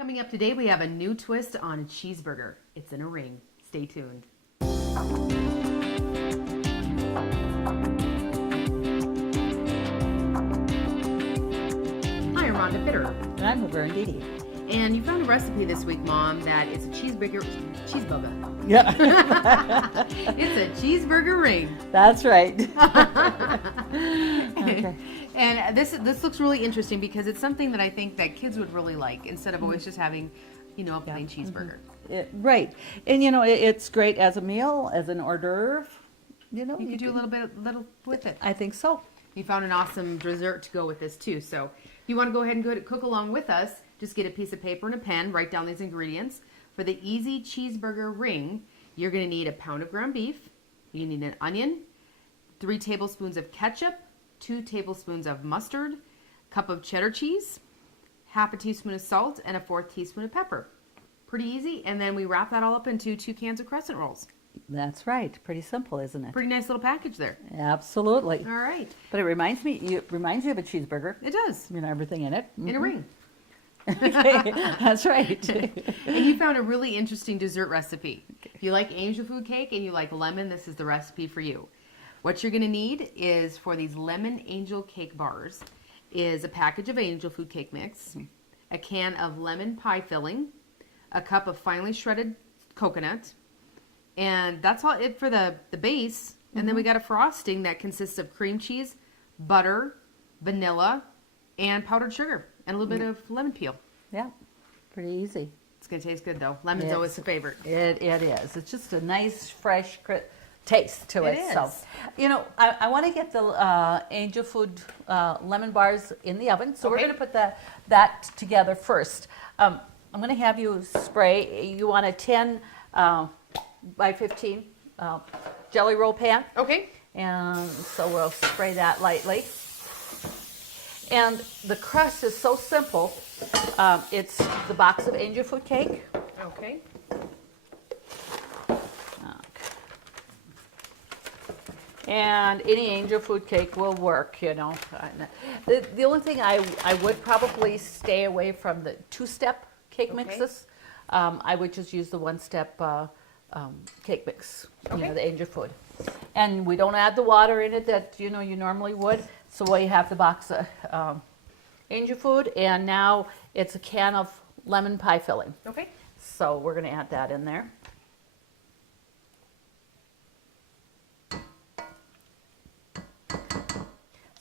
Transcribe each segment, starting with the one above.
Coming up today, we have a new twist on a cheeseburger. It's in a ring. Stay tuned. Hi, I'm Rhonda Fitter. And I'm Laverne. And you found a recipe this week, Mom, that it's a cheeseburger. Yeah. It's a cheeseburger ring. That's right. Okay. And this looks really interesting because it's something that I think that kids would really like instead of always just having, a plain cheeseburger. Right. And it's great as a meal, as an hors d'oeuvre. You could do a little with it. I think so. We found an awesome dessert to go with this too. So if you want to go ahead and cook along with us, just get a piece of paper and a pen, write down these ingredients. For the easy cheeseburger ring, you're going to need a pound of ground beef. You need an onion, 3 tablespoons of ketchup, 2 tablespoons of mustard, cup of cheddar cheese, half a teaspoon of salt, and a 1/4 teaspoon of pepper. Pretty easy. And then we wrap that all up into 2 cans of crescent rolls. That's right. Pretty simple, isn't it? Pretty nice little package there. Absolutely. All right. But it reminds you of a cheeseburger. It does. Everything in it. In a ring. Okay, that's right. And you found a really interesting dessert recipe. If you like angel food cake and you like lemon, this is the recipe for you. What you're going to need is, for these lemon angel cake bars, is a package of angel food cake mix, a can of lemon pie filling, a cup of finely shredded coconut, and that's all it for the base. And then we got a frosting that consists of cream cheese, butter, vanilla, and powdered sugar, and a little bit of lemon peel. Yeah, pretty easy. It's going to taste good, though. Lemon's always a favorite. It is. It's just a nice, fresh taste to it. It is. So, I want to get the angel food lemon bars in the oven. So we're going to put that together first. I'm going to have you spray. You want a 10 by 15 jelly roll pan. Okay. And so we'll spray that lightly. And the crust is so simple. It's the box of angel food cake. Okay. And any angel food cake will work, The only thing I would probably stay away from the 2-step cake mixes. I would just use the 1-step cake mix, the angel food. And we don't add the water in it that you normally would. So we have the box of angel food, and now it's a can of lemon pie filling. Okay. So we're going to add that in there.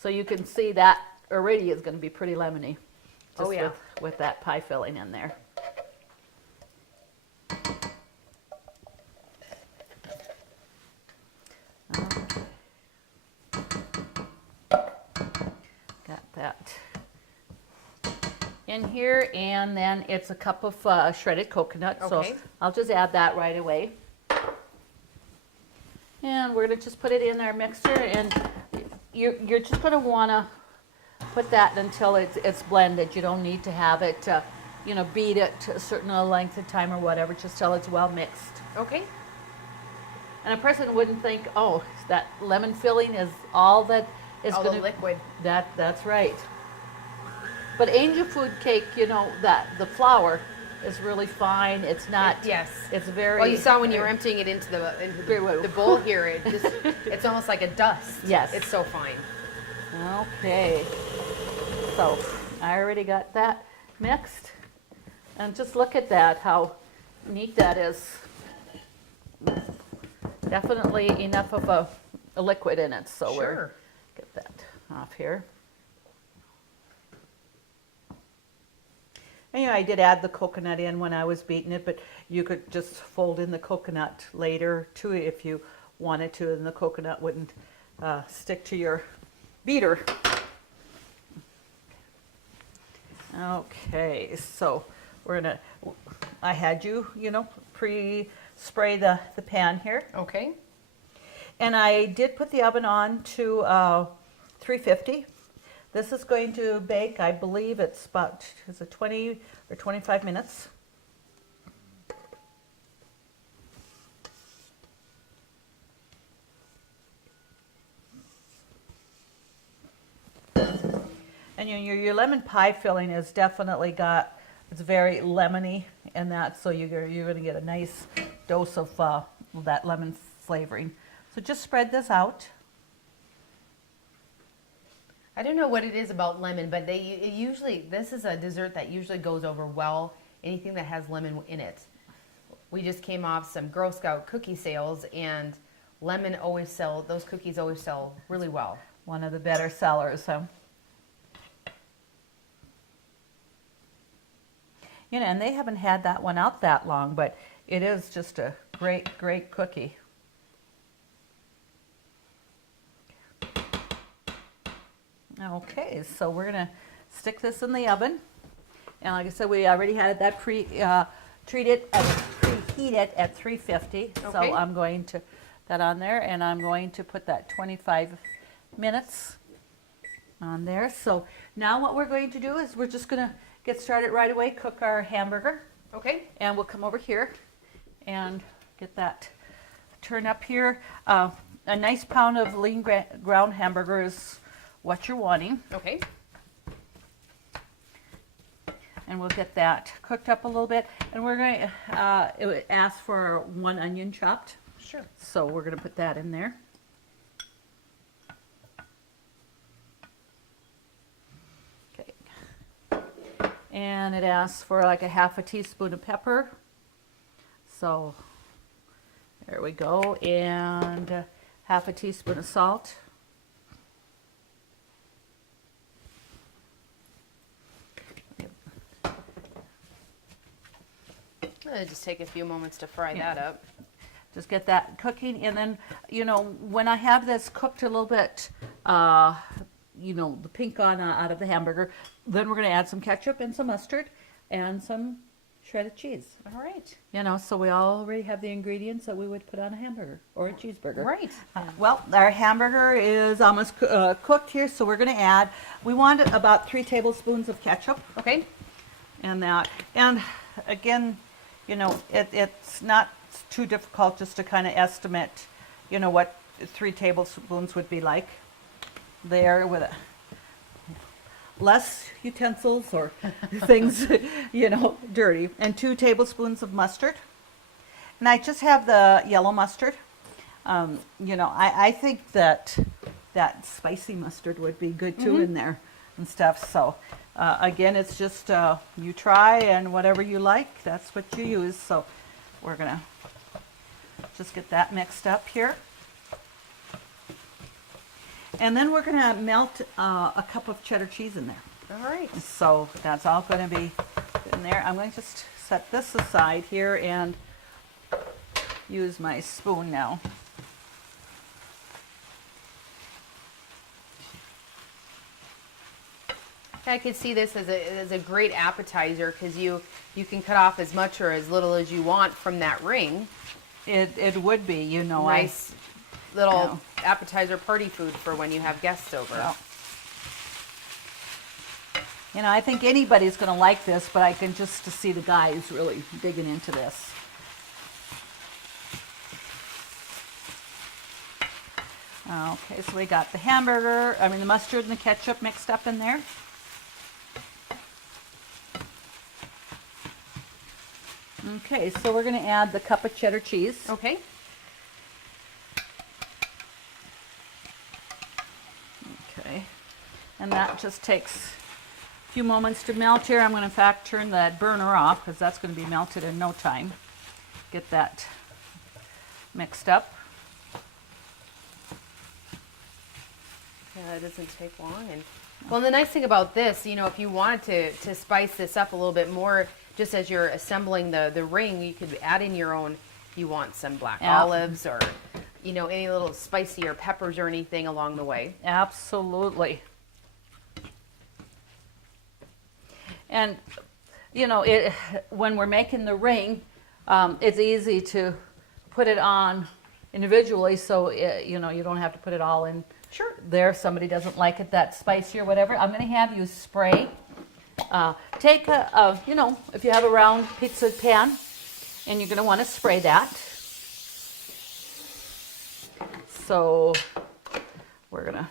So you can see that already is going to be pretty lemony. Just with that pie filling in there. Got that in here, and then it's a cup of shredded coconut. Okay. So I'll just add that right away. And we're going to just put it in our mixer, and you're just going to want to put that until it's blended. You don't need to have it, beat it to a certain length of time or whatever, just till it's well mixed. Okay. And a person wouldn't think, oh, that lemon filling is all that is all going the liquid. That's right. But angel food cake, that the flour is really fine. It's not. Yes. It's very. Well, you saw when you were emptying it into the bowl here. It's almost like a dust. Yes. It's so fine. Okay. So I already got that mixed, and just look at that. How neat that is. Definitely enough of a liquid in it. So we're get that off here. And I did add the coconut in when I was beating it, but you could just fold in the coconut later too if you wanted to, and the coconut wouldn't stick to your beater. Okay, so I had you, pre-spray the pan here. Okay. And I did put the oven on to 350. This is going to bake, I believe it's about, 20 or 25 minutes. And your lemon pie filling has definitely got It's very lemony and that, so you're going to get a nice dose of that lemon flavoring. So just spread this out. I don't know what it is about lemon, but this is a dessert that usually goes over well, anything that has lemon in it. We just came off some Girl Scout cookie sales, and those cookies always sell really well. One of the better sellers. You know, and they haven't had that one out that long, but it is just a great, great cookie. Okay, so we're gonna stick this in the oven, and like I said, we already had that preheated at 350. Okay. So I'm going to that on there, and I'm going to put that 25 minutes on there. So now what we're going to do is we're just gonna get started right away, cook our hamburger. Okay. And we'll come over here and get that turned up here. A nice pound of lean ground hamburger is what you're wanting. Okay. And we'll get that cooked up a little bit. And we're going to it would ask for 1 onion chopped. Sure. So we're going to put that in there. Okay. And it asks for like a half a teaspoon of pepper. So there we go. And half a teaspoon of salt. It'll just take a few moments to fry that up. Just get that cooking, and then, you know, when I have this cooked a little bit, you know, the pink on out of the hamburger, then we're going to add some ketchup and some mustard and some shredded cheese. All right. You know, so we already have the ingredients that we would put on a hamburger or a cheeseburger. Right. Well, our hamburger is almost cooked here, so we're going to add, we want about 3 tablespoons of ketchup. Okay. And that, and again, you know, it's not too difficult just to kind of estimate, you know, what 3 tablespoons would be like there with less utensils or things, you know, dirty. And 2 tablespoons of mustard. And I just have the yellow mustard. You know, I think that spicy mustard would be good too in there and stuff. So again, it's just you try, and whatever you like, that's what you use. So we're gonna just get that mixed up here. And then we're gonna melt a cup of cheddar cheese in there. All right. So that's all gonna be in there. I'm going to just set this aside here and use my spoon now. I could see this as a great appetizer, because you can cut off as much or as little as you want from that ring. It would be, you know. Nice little appetizer party food for when you have guests over. Well, you know, I think anybody's going to like this, but I can just to see the guys really digging into this. Okay, so we got the hamburger, the mustard and the ketchup mixed up in there. Okay, so we're going to add the cup of cheddar cheese. Okay. Okay, and that just takes a few moments to melt here. I'm going to, in fact, turn that burner off because that's going to be melted in no time. Get that mixed up. Yeah, it doesn't take long. And well, the nice thing about this, you know, if you wanted to spice this up a little bit more, just as you're assembling the ring, you could add in your own, you want some black olives or, you know, any little spicy or peppers or anything along the way. Absolutely. And, you know, when we're making the ring, it's easy to put it on individually, so, you know, you don't have to put it all in there. Somebody doesn't like it that spicy or whatever. I'm going to have you spray. Take you know, if you have a round pizza pan, and you're going to want to spray that. So we're going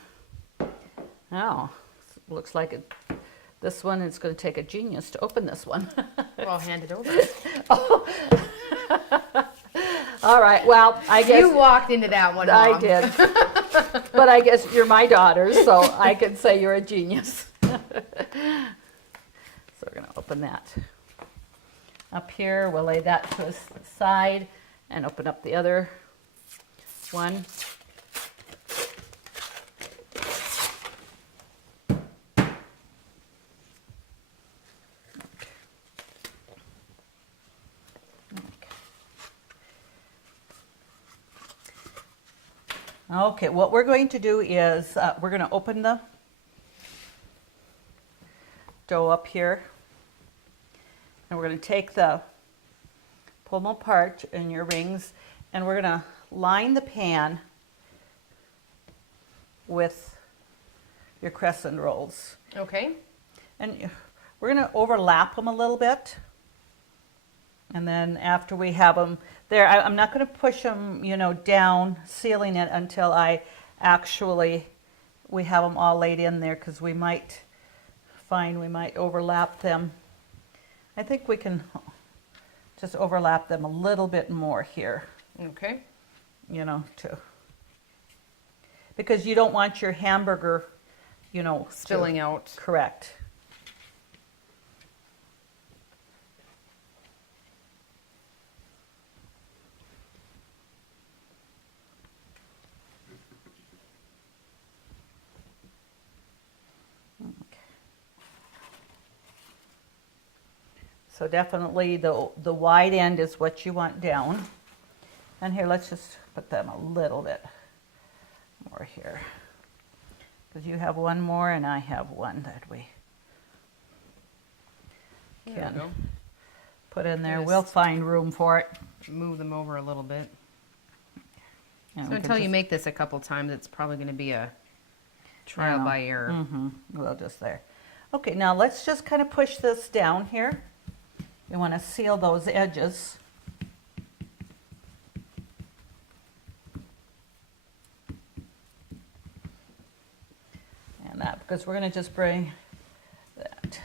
to, looks like This one, it's going to take a genius to open this one. Well, I'll hand it over. All right, well, I guess... You walked into that one, Mom. I did. But I guess you're my daughter, so I can say you're a genius. So we're going to open that up here. We'll lay that to the side and open up the other one. Okay, what we're going to do is we're going to open the dough up here, and we're going to take pull them apart in your rings, and we're going to line the pan with your crescent rolls. Okay. And we're going to overlap them a little bit. And then after we have them there, I'm not going to push them, down, sealing it until we have them all laid in there, because we might find we might overlap them. I think we can just overlap them a little bit more here. Okay. Because you don't want your hamburger, Spilling out. Correct. So definitely the wide end is what you want down. And here, let's just put them a little bit more here. Because you have one more and I have one that we can put in there. We'll find room for it. Move them over a little bit. And So we until can you make this a couple times, it's probably going to be a trial by error. We'll just there. Okay, now let's just kind of push this down here. You want to seal those edges. And that, because we're going to just bring that.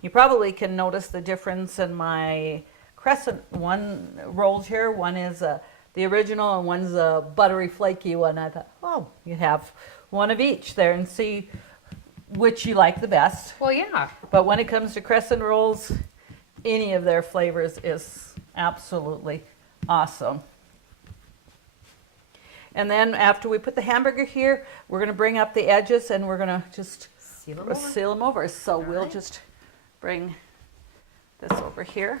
You probably can notice the difference in my crescent rolls here. One is the original and one's a buttery flaky one. I thought, oh, you have one of each there, and see which you like the best. Well, yeah. But when it comes to crescent rolls, any of their flavors is absolutely awesome. And then after we put the hamburger here, we're going to bring up the edges and we're going to just seal them over. So we'll just bring this over here.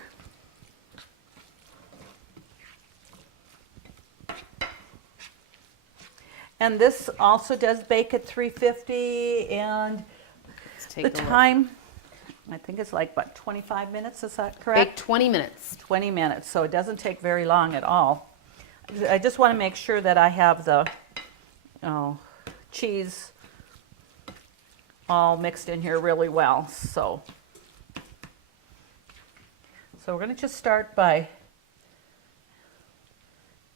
And this also does bake at 350, and the time, I think it's like, what, 25 minutes, is that correct? Bake 20 minutes. 20 minutes, so it doesn't take very long at all. I just want to make sure that I have the cheese all mixed in here really well. So we're going to just start by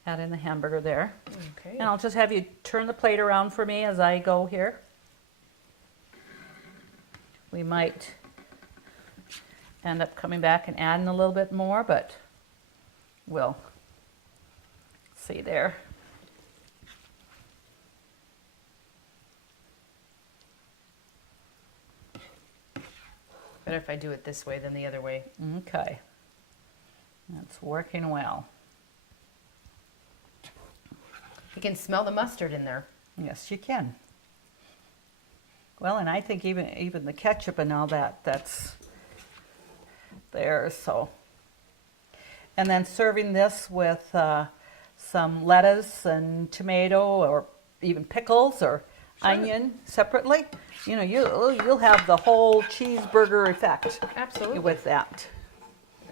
adding the hamburger there. Okay. And I'll just have you turn the plate around for me as I go here. We might end up coming back and adding a little bit more, but we'll see there. Better if I do it this way than the other way. Okay. That's working well. You can smell the mustard in there. Yes, you can. Well, and I think even the ketchup and all that's there, so. And then serving this with some lettuce and tomato, or even pickles or onion separately. You'll have the whole cheeseburger effect. Absolutely. With that.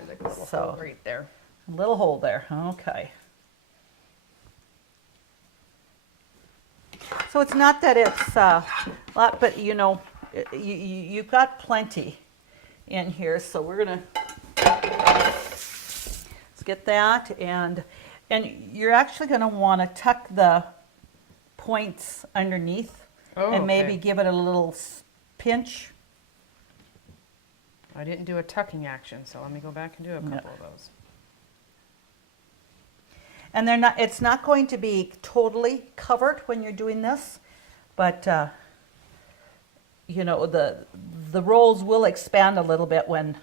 There's a little hole right there. A little hole there. Okay. So it's not that it's a lot, but you've got plenty in here. So we're gonna let's get that, and you're actually gonna want to tuck the points underneath Oh, and maybe okay. give it a little pinch. I didn't do a tucking action, so let me go back and do a couple of those. And it's not going to be totally covered when you're doing this, but you know, the rolls will expand a little bit when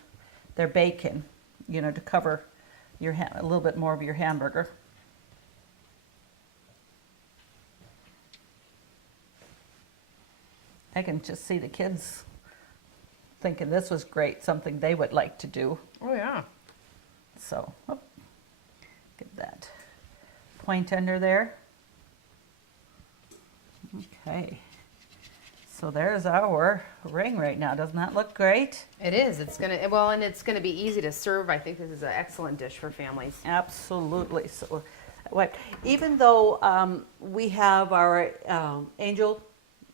they're baking, you know, to cover a little bit more of your hamburger. I can just see the kids thinking this was great, something they would like to do. Oh, yeah. So, get that point under there. Okay. So there's our ring right now. Doesn't that look great? It is. It's gonna, well, and it's gonna be easy to serve. I think this is an excellent dish for families. Absolutely. So, even though we have our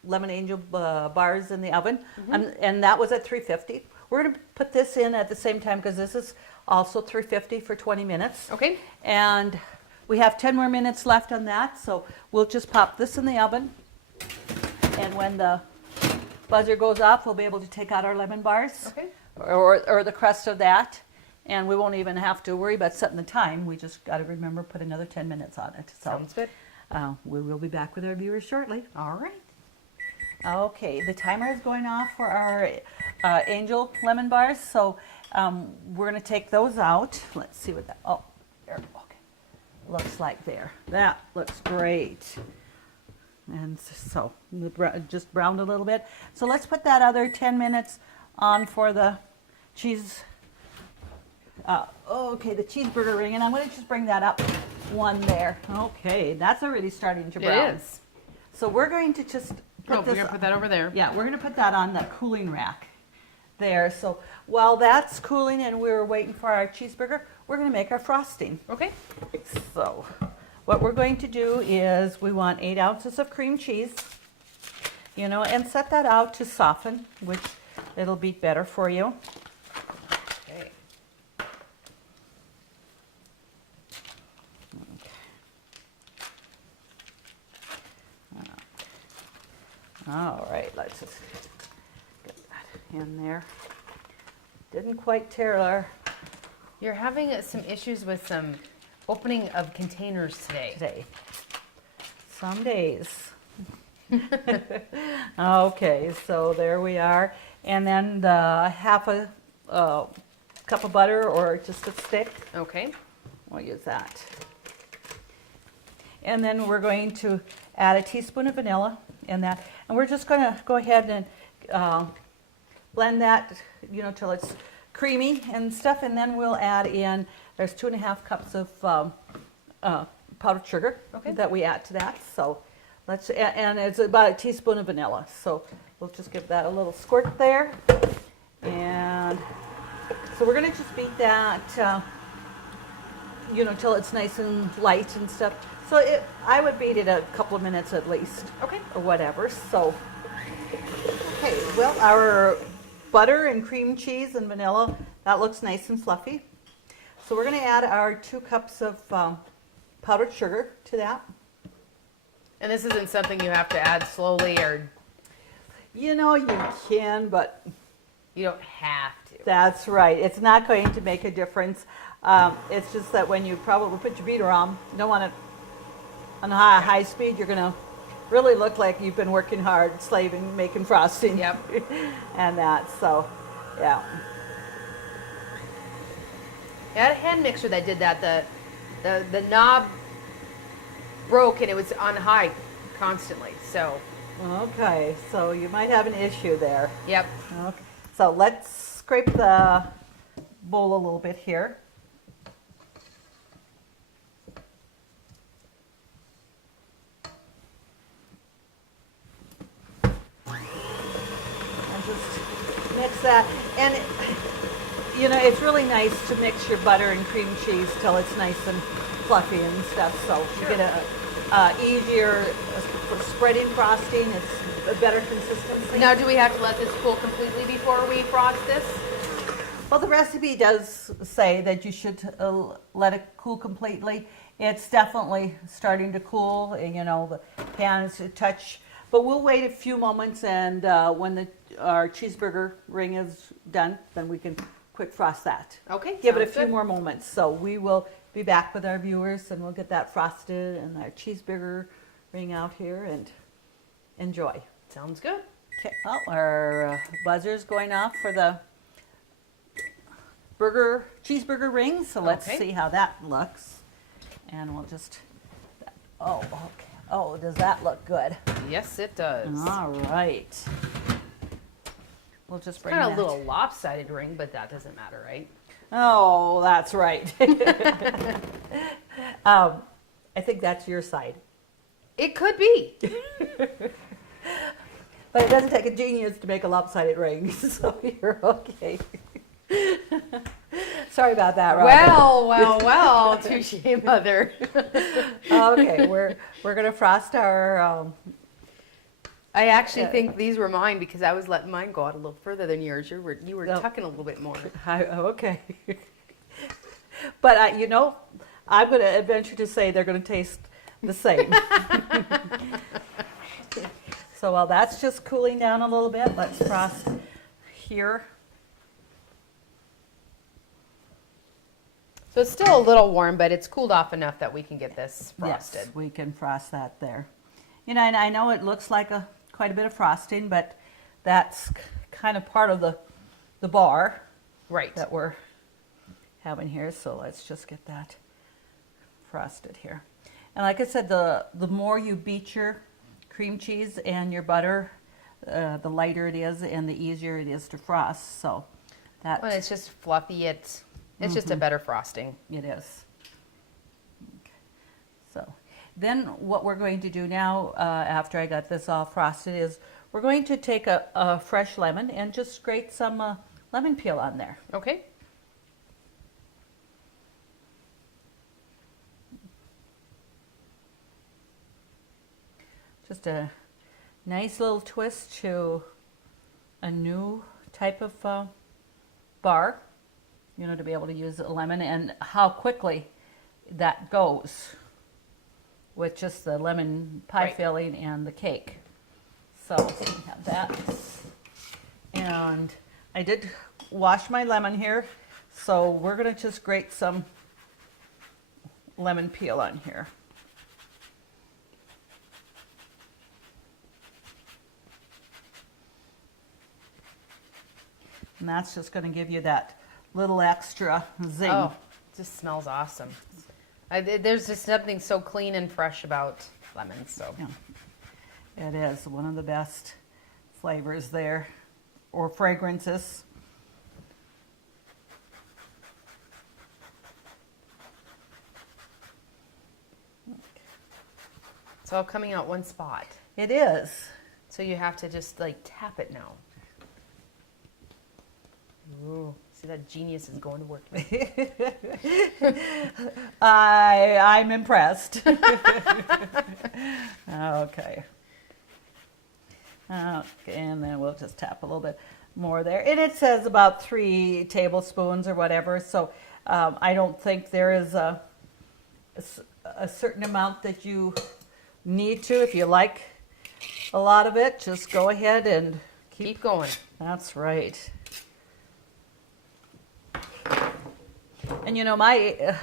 lemon angel bars in the oven, and that was at 350. We're going to put this in at the same time because this is also 350 for 20 minutes. Okay. And we have 10 more minutes left on that, so we'll just pop this in the oven. And when the buzzer goes off, we'll be able to take out our lemon bars, Okay. or the crust of that. And we won't even have to worry about setting the time. We just got to remember put another 10 minutes on it. So Sounds good. we will be back with our viewers shortly. All right. Okay, the timer is going off for our angel lemon bars. So we're going to take those out. Let's see what that, oh, there, okay. Looks like there. That looks great. And so just browned a little bit. So let's put that other 10 minutes on for the cheese. Okay, the cheeseburger ring, and I'm going to just bring that up one there. Okay, that's already starting to brown. It is. So we're going to just Oh, we're gonna put that over there. Yeah, we're going to put that on the cooling rack there. So while that's cooling and we're waiting for our cheeseburger, we're going to make our frosting. Okay. So what we're going to do is we want 8 ounces of cream cheese, you know, and set that out to soften, which it'll be better for you. Okay. All right, let's just get that in there. Didn't quite tear our You're having some issues with some opening of containers today. Some days. Okay, so there we are. And then the half a cup of butter or just a stick. Okay. We'll use that. And then we're going to add a teaspoon of vanilla in that. And we're just going to go ahead and blend that, you know, till it's creamy and stuff. And then we'll add in, there's 2.5 cups of powdered sugar that we add to that. So let's, and it's about a teaspoon of vanilla. So we'll just give that a little squirt there. And so we're going to just beat that, you know, till it's nice and light and stuff. So I would beat it a couple of minutes at least. Okay. Or whatever. So, okay, well, our butter and cream cheese and vanilla, that looks nice and fluffy. So we're going to add our 2 cups of powdered sugar to that. And this isn't something you have to add slowly, or You know, you can, but you don't have to. that's right. It's not going to make a difference. It's just that when you probably put your beater on, you don't want it on high speed. You're going to really look like you've been working hard, slaving, making frosting. Yep. And that, so, yeah. I had a hand mixer that did that. The knob broke and it was on high constantly. So. Okay, so you might have an issue there. Yep. Okay, so let's scrape the bowl a little bit here. And just mix that. And, you know, it's really nice to mix your butter and cream cheese till it's nice and fluffy and stuff. So you get a easier spreading frosting. It's a better consistency. Now, do we have to let this cool completely before we frost this? Well, the recipe does say that you should let it cool completely. It's definitely starting to cool. You know, the pan is a touch But we'll wait a few moments, and when our cheeseburger ring is done, then we can quick frost that. Okay. Give it a sounds few good. more moments. So we will be back with our viewers, and we'll get that frosted and our cheeseburger ring out here and enjoy. Sounds good. Okay, oh, our buzzer's going off for the cheeseburger ring, so let's Okay. see how that looks. And we'll just, oh, okay. Oh, does that look good? Yes, it does. All right. We'll just bring Kind that. of a little lopsided ring, but that doesn't matter, right? Oh, that's right. I think that's your side. It could be. But it doesn't take a genius to make a lopsided ring, so you're okay. Sorry about that, Rhonda. Well, touche, mother. Okay, we're gonna frost our. I actually Yeah. think these were mine because I was letting mine go out a little further than yours. You were No. tucking a little bit more. Okay. But I'm gonna venture to say they're gonna taste the same. So while that's just cooling down a little bit, let's frost here. So it's still a little warm, but it's cooled off enough that we can get this frosted. Yes, we can frost that there. And I know it looks like quite a bit of frosting, but that's kind of part of the bar Right. that we're having here. So let's just get that frosted here. And like I said, the more you beat your cream cheese and your butter, the lighter it is and the easier it is to frost. So that Well, it's just fluffy. It's just a better frosting. it is. Okay. So then what we're going to do now, after I got this all frosted, is we're going to take a fresh lemon and just grate some lemon peel on there. Okay. Just a nice little twist to a new type of bar, to be able to use a lemon, and how quickly that goes with just the lemon pie Right. filling and the cake. So we have that. And I did wash my lemon here, so we're going to just grate some lemon peel on here. And that's just going to give you that little extra zing. Oh, it just smells awesome. There's just something so clean and fresh about lemons. So Yeah. It is one of the best flavors there, or fragrances. it's all coming out one spot. It is. So you have to just like tap it now. Ooh, see that genius is going to work. I'm impressed. Okay. And then we'll just tap a little bit more there. And it says about 3 tablespoons or whatever. So I don't think there is a certain amount that you need to. If you like a lot of it, just go ahead and Keep going. That's right. And my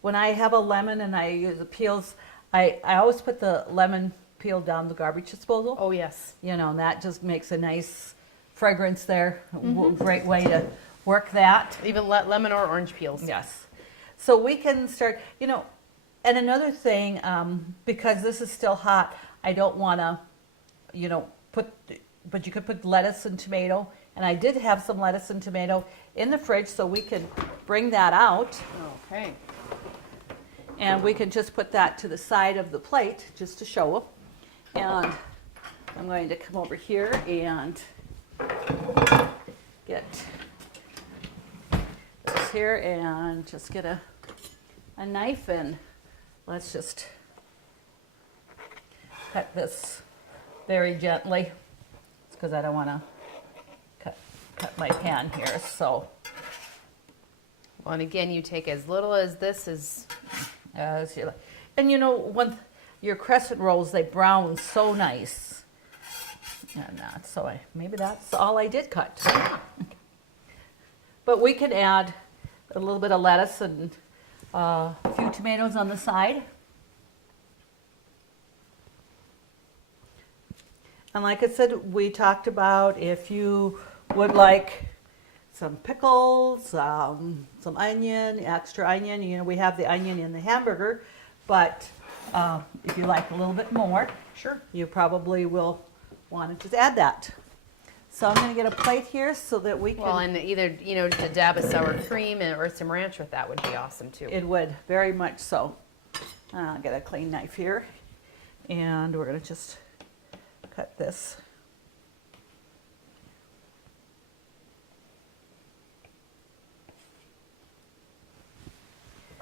when I have a lemon and I use the peels, I always put the lemon peel down the garbage disposal. Oh yes. And that just makes a nice fragrance there. Great way to work that. Even lemon or orange peels. Yes. So we can start, and another thing, because this is still hot, I don't want to, but you could put lettuce and tomato. And I did have some lettuce and tomato in the fridge, so we can bring that out. Okay. And we can just put that to the side of the plate just to show them. And I'm going to come over here and get this here and just get a knife, and let's just cut this very gently. It's because I don't want to cut my pan here. So Well, and again, you take as little as this is. as you like. And when your crescent rolls, they brown so nice. And that, so maybe that's all I did cut. But we can add a little bit of lettuce and a few tomatoes on the side. And like I said, we talked about if you would like some pickles, some onion, extra onion. You know, we have the onion in the hamburger, but if you like a little bit more, Sure. you probably will want to just add that. So I'm going to get a plate here so that we can. Well, and either, you know, to dab of sour cream or some ranch with that would be awesome too. It would, very much so. I'll get a clean knife here, and we're going to just cut this.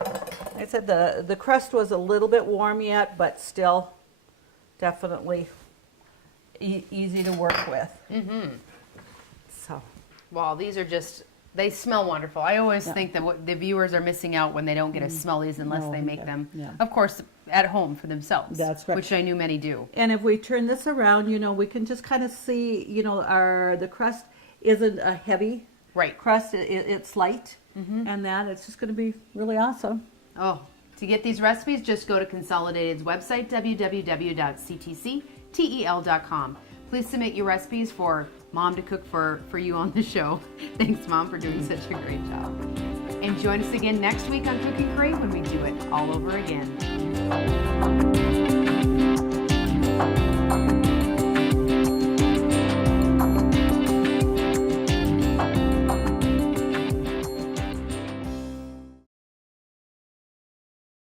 Like I said, the crust was a little bit warm yet, but still definitely easy to work with. Mm-hmm. So, Wow, these are just, they smell wonderful. I always think that what the viewers are missing out when they don't get to smell these unless they make them, of course, at home for themselves. That's right. Which I knew many do. and if we turn this around, you know, we can just kind of see, you know, the crust isn't a heavy Right. crust, it's light, and that it's just going to be really awesome. Oh, to get these recipes, just go to Consolidated's website, www.ctctel.com. Please submit your recipes for Mom to cook for you on the show. Thanks, Mom, for doing such a great job. And join us again next week on Cooking Crave when we do it all over again.